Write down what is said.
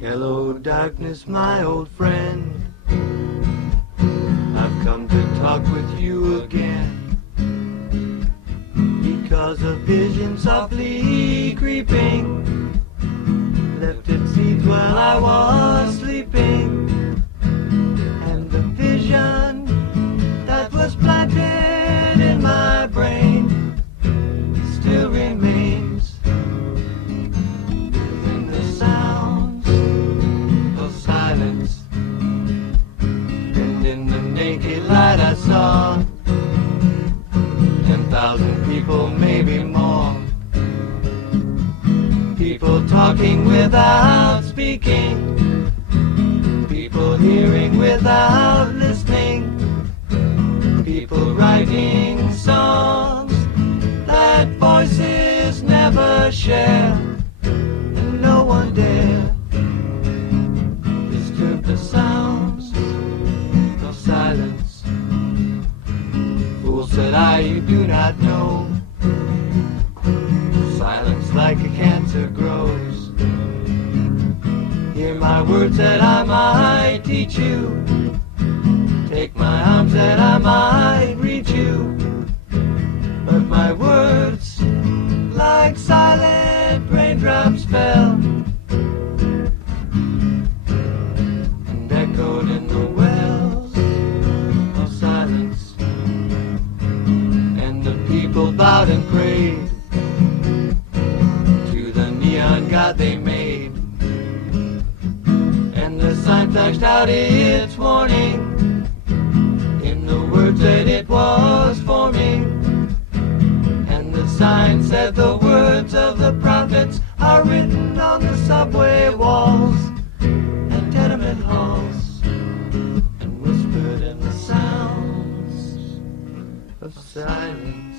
Hello, darkness, my old friend. I've come to talk with you again, because a vision softly creeping left its seeds while I was sleeping, and the vision that was planted in my brain still remains in the sounds of silence. And in the naked light I saw 10,000 people, maybe more. People talking without speaking, people hearing without listening, people writing songs that voices never share, and no one dare disturb the sounds of silence. Fool, said I, you do not know. Silence like a cancer grows. Hear my words that I might teach you. Take my arms that I might reach you. But my words, like silent raindrops, fell and echoed in the wells of silence. And the people bowed and prayed to the neon god they made, and the sign flashed out its warning in the words that it was forming. And the sign said the words of the prophets are written on the subway walls and tenement halls, and whispered in the sounds of silence.